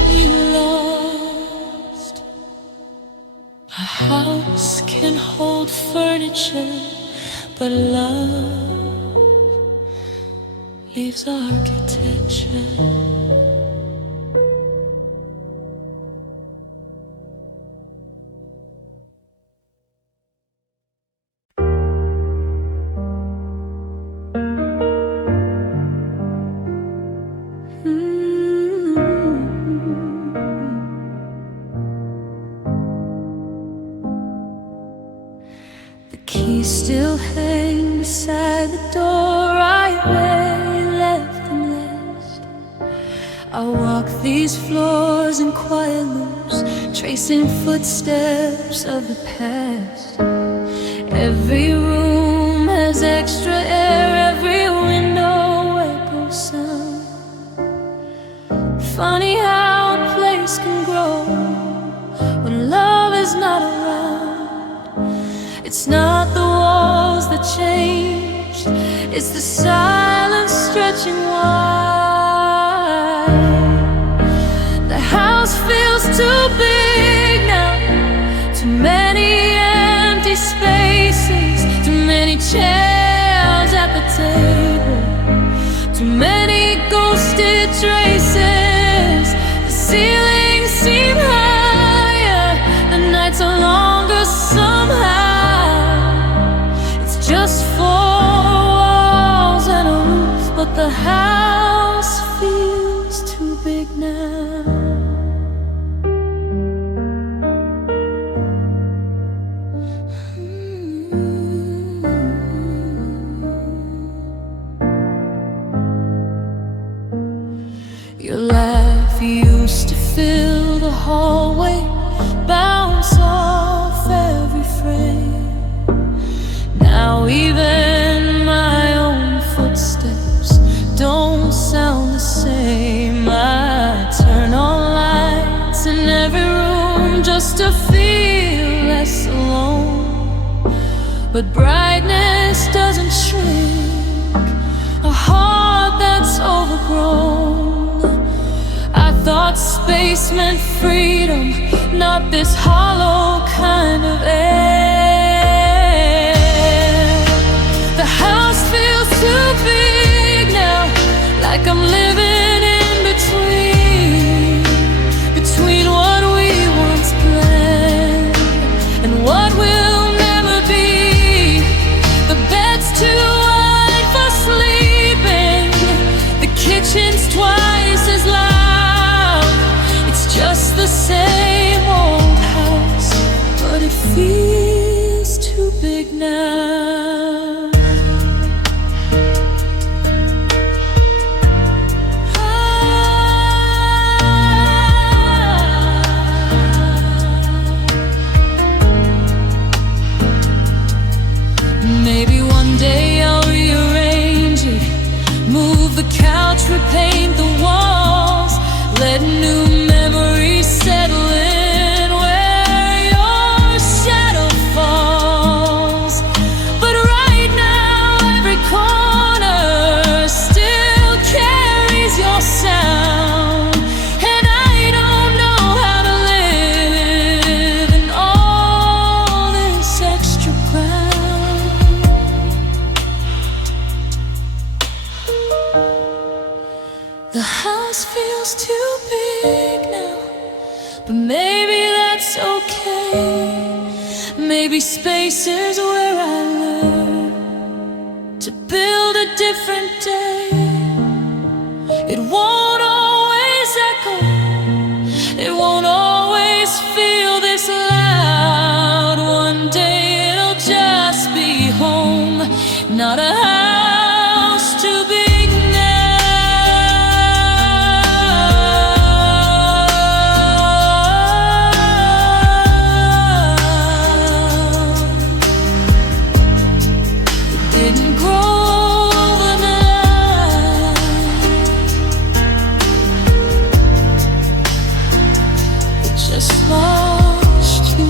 we lost. A house can hold furniture, but love leaves architecture. The key still hangs beside the door, right where you left them last. I walk these floors in quiet loops, tracing footsteps of the past. Every room has extra air, every window echoes sound. Funny how a place can grow when love is not around. It's not the walls that changed, it's the silence stretching wide. The house feels too big now, too many empty spaces, too many chairs Too many ghosted traces. The ceilings seem higher, the nights are longer somehow. It's just four walls and a roof, but the house feels too big now. Your laugh used to fill the hallway, bounce off every frame. Now even my own footsteps don't sound the same. I turn on lights in every room just to feel less alone, but brightness doesn't shrink a heart that's overgrown. I thought space meant freedom, not this hollow kind of air. The house feels too big now, like I'm living in between what we once planned and what will never be. The bed's too wide for sleeping, the kitchen's twice as loud. It's just the same old house, but it feels too big now. Maybe one day I'll rearrange it, move the couch, repaint the walls, let new memories settle in where your shadow falls. But right now every corner still carries your sound, and I don't know how to live in all this extra ground. The house feels too big now, but maybe that's okay. Maybe space is where I learn to build a different day. It won't always echo, it won't always feel this loud. One day it'll just be home, not a house too big. Didn't grow overnight. It just lost you.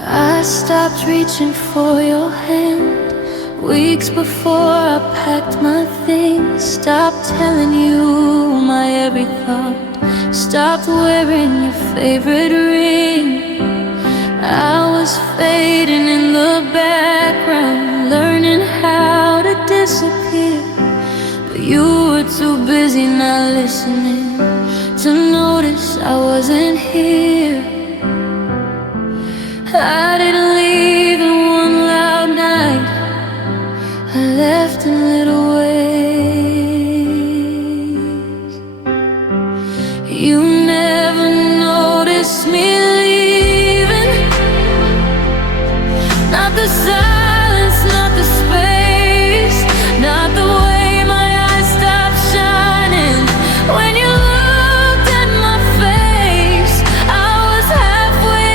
I stopped reaching for your hand weeks before I packed my things. Stopped telling you my every thought, stopped wearing your favorite ring. I was fading in the background, learning how to disappear, but you were too busy not listening to notice I wasn't here. I didn't leave in one loud night, I left in little ways. You never noticed me leaving, not the silence, not the space, not the way my eyes stopped shining. When you looked at my face, I was halfway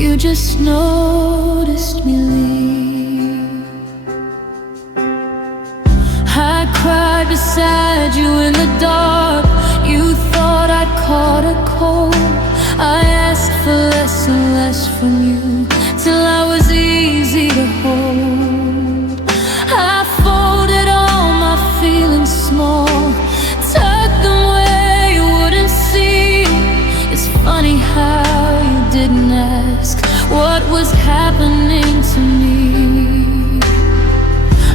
You just noticed me leave. I cried beside you in the dark. You thought I'd caught a cold. I asked for less and less from you, till I was easy to hold. I folded all my feelings small, tucked them where you wouldn't see. It's funny how you didn't ask what was happening to me.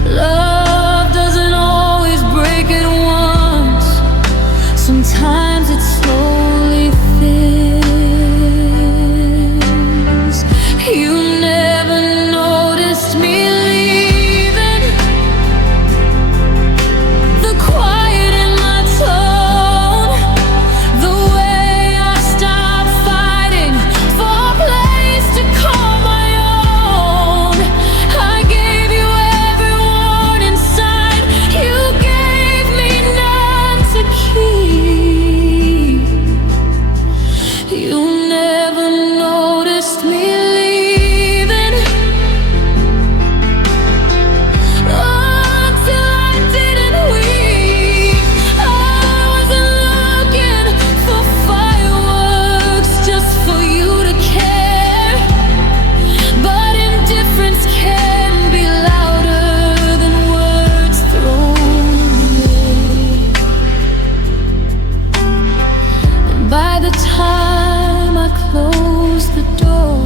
Love doesn't always break at once. Sometimes it slowly thins. You never noticed me leaving. The quiet in my tone, the way I stopped fighting for a place to call my own. I gave you everyone inside. You gave me none to keep. You never noticed me leaving until I didn't weep. I wasn't looking for fireworks just for you to care, but indifference can be louder than words thrown away. And by the time I closed the door,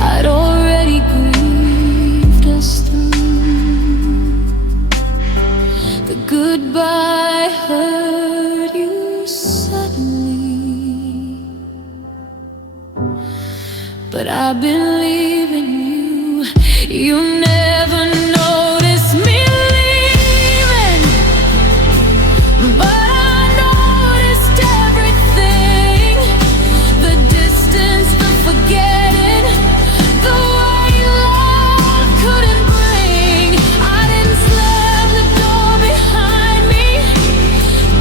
I'd already grieved us through. The goodbye hurt you suddenly, but I've been leaving you. You never noticed me leaving, but I noticed everything. The distance, the forgetting, the way love couldn't bring. I didn't slam the door behind me,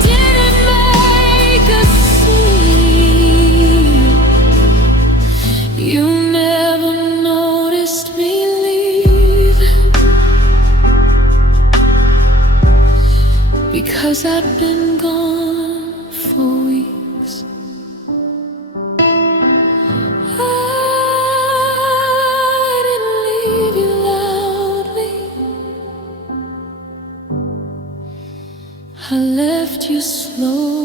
didn't make a scene. You never noticed me leave, because I'd been gone for weeks. I didn't leave you loudly. I left you slowly.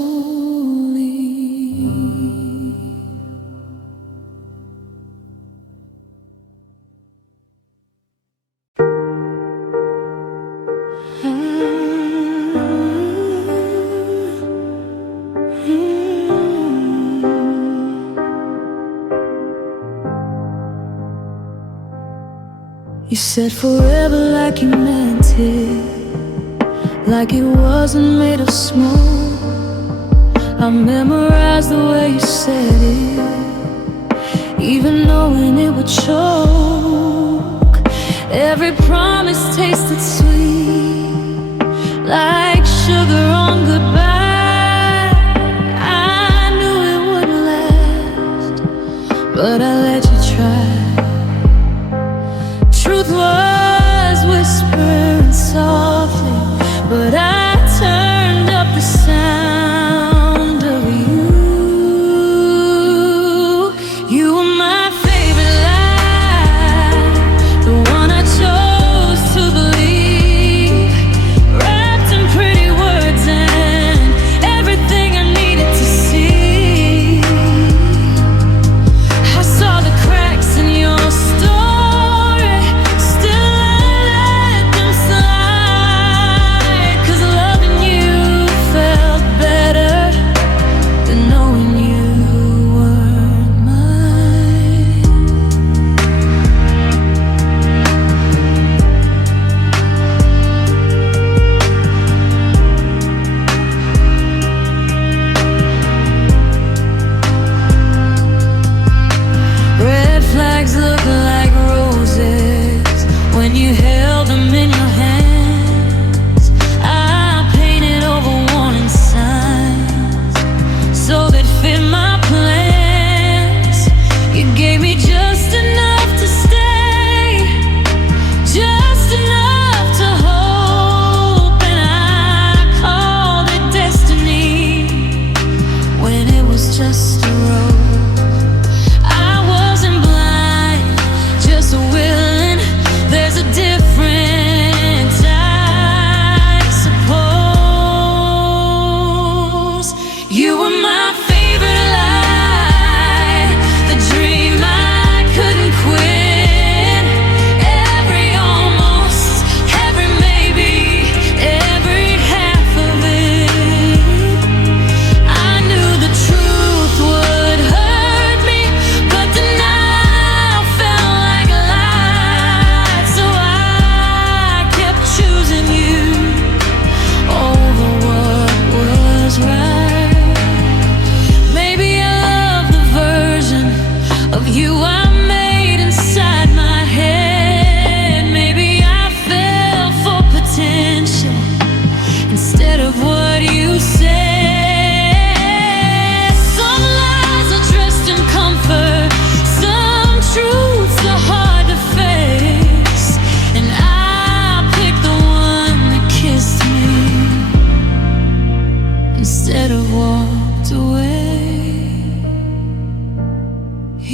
You said forever like you meant it, like it wasn't made of smoke. I memorized the way you said it, even knowing it would choke. Every promise tasted sweet, like sugar on goodbye. I knew it wouldn't last, but I let you try. Truth was whispering softly, but I turned up the sound of you. You were my favorite lie, the one I chose to believe, wrapped in pretty words and everything I needed to see. I saw the cracks in your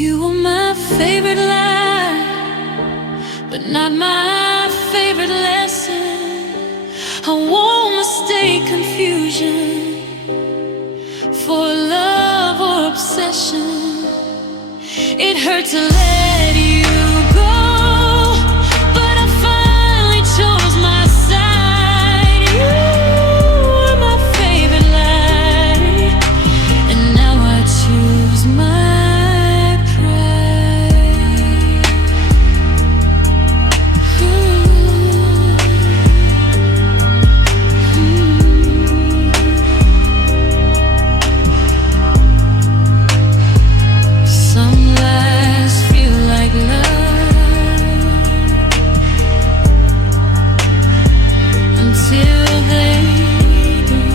You were my favorite line, but not my favorite lesson. I won't mistake confusion for love or obsession. It hurt to let you go, but I finally chose my side. You were my favorite line, and now I choose my pride. Some lies feel like love until they don't.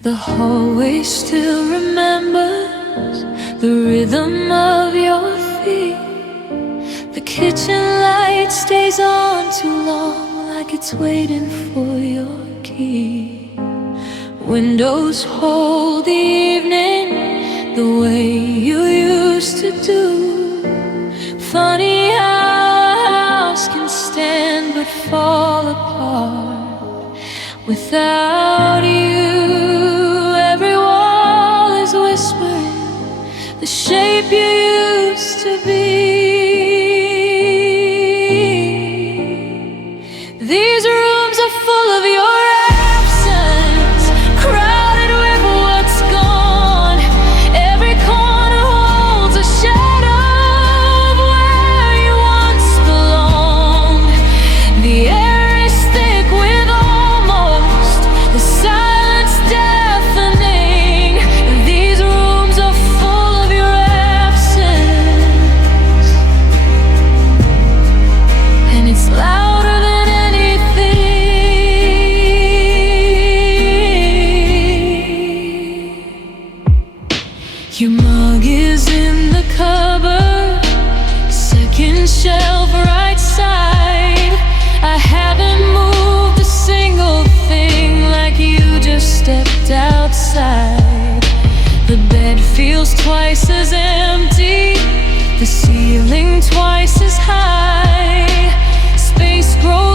The hallway still remembers the rhythm of your feet. The kitchen light stays on too long, like it's waiting for your key. Windows hold the evening the way you used to do. Funny how a house can stand but fall apart without you. Every wall is whispering the shape you used to be. These rooms are full of your absence, crowded with what's gone. Every corner holds a shadow of where you once belonged. The air is thick with almost the silence deafening. These rooms are full of your absence, and it's louder than anything. Your mug is in the cupboard, second shelf right side. I haven't moved a single thing, like you just stepped outside. The bed feels twice as empty, the ceiling twice as high. Space grows